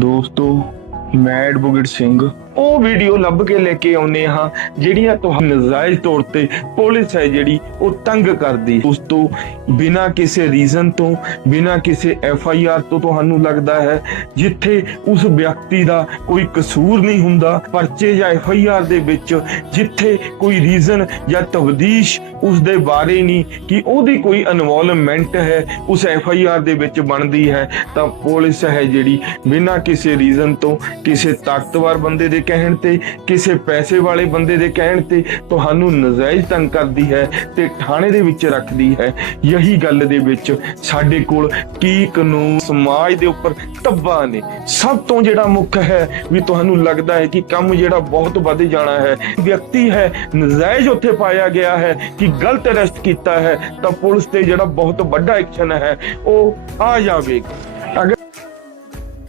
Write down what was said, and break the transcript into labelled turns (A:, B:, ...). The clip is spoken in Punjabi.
A: ਦੋਸਤੋ ਮੈਂ ਐਡਵੋਕੇਟ ਸਿੰਘ। ਉਹ ਵੀਡੀਓ ਲੱਭ ਕੇ ਲੈ ਕੇ ਆਉਨੇ ਹਾਂ, ਜਿਹੜੀਆਂ ਤੁਹਾਨੂੰ ਨਜਾਇਜ਼ ਤੌਰ ਤੇ ਪੁਲਿਸ ਹੈ ਜਿਹੜੀ ਉਹ ਤੰਗ ਕਰਦੀ। ਉਸ ਤੋਂ ਬਿਨਾਂ ਕਿਸੇ ਰੀਜ਼ਨ ਤੋਂ, ਬਿਨਾਂ ਕਿਸੇ ਐਫ ਆਈ ਆਰ ਤੋਂ ਤੁਹਾਨੂੰ ਲੱਗਦਾ ਹੈ, ਜਿੱਥੇ ਉਸ ਵਿਅਕਤੀ ਦਾ ਕੋਈ ਕਸੂਰ ਨਹੀਂ ਹੁੰਦਾ, ਪਰਚੇ ਜਾਂ ਐਫ ਆਈ ਆਰ ਦੇ ਵਿੱਚ, ਜਿੱਥੇ ਕੋਈ ਰੀਜ਼ਨ ਜਾਂ ਤਬਦੀਸ਼ ਉਸ ਦੇ ਬਾਰੇ ਨਹੀਂ, ਕਿ ਉਹਦੀ ਕੋਈ ਇਨਵੋਲਵਮੈਂਟ ਹੈ, ਉਸ ਐਫ ਆਈ ਆਰ ਦੇ ਵਿੱਚ ਬਣਦੀ ਹੈ, ਤਾਂ ਪੁਲਿਸ ਹੈ ਜਿਹੜੀ ਬਿਨਾਂ ਕਿਸੇ ਰੀਜ਼ਨ ਤੋਂ, ਕਿਸੇ ਤਾਕਤਵਰ ਬੰਦੇ ਦੇ ਕਹਿਣ ਤੇ, ਕਿਸੇ ਪੈਸੇ ਵਾਲੇ ਬੰਦੇ ਦੇ ਕਹਿਣ ਤੇ ਤੁਹਾਨੂੰ ਨਜਾਇਜ਼ ਤੰਗ ਕਰਦੀ ਹੈ ਤੇ ਥਾਣੇ ਦੇ ਵਿੱਚ ਰੱਖਦੀ ਹੈ। ਯਹੀ ਗੱਲ ਦੇ ਵਿੱਚ ਸਾਡੇ ਕੋਲ ਕੀ ਕਾਨੂੰਨ ਸਮਾਜ ਦੇ ਉੱਪਰ ਤੱਬਾ ਨੇ। ਸਭ ਤੋਂ ਜਿਹੜਾ ਮੁੱਖ ਹੈ ਵੀ ਤੁਹਾਨੂੰ ਲੱਗਦਾ ਹੈ ਕਿ ਕੰਮ ਜਿਹੜਾ ਬਹੁਤ ਵੱਧ ਜਾਣਾ ਹੈ। ਵਿਅਕਤੀ ਹੈ, ਨਜਾਇਜ਼ ਉੱਥੇ ਪਾਇਆ ਗਿਆ ਹੈ ਕਿ ਗਲਤ ਅਰੈਸਟ ਕੀਤਾ ਹੈ ਤਾਂ ਪੁਲਿਸ ਤੇ ਜਿਹੜਾ ਬਹੁਤ ਵੱਡਾ ਐਕਸ਼ਨ ਹੈ, ਉਹ ਆ ਜਾਵੇਗਾ।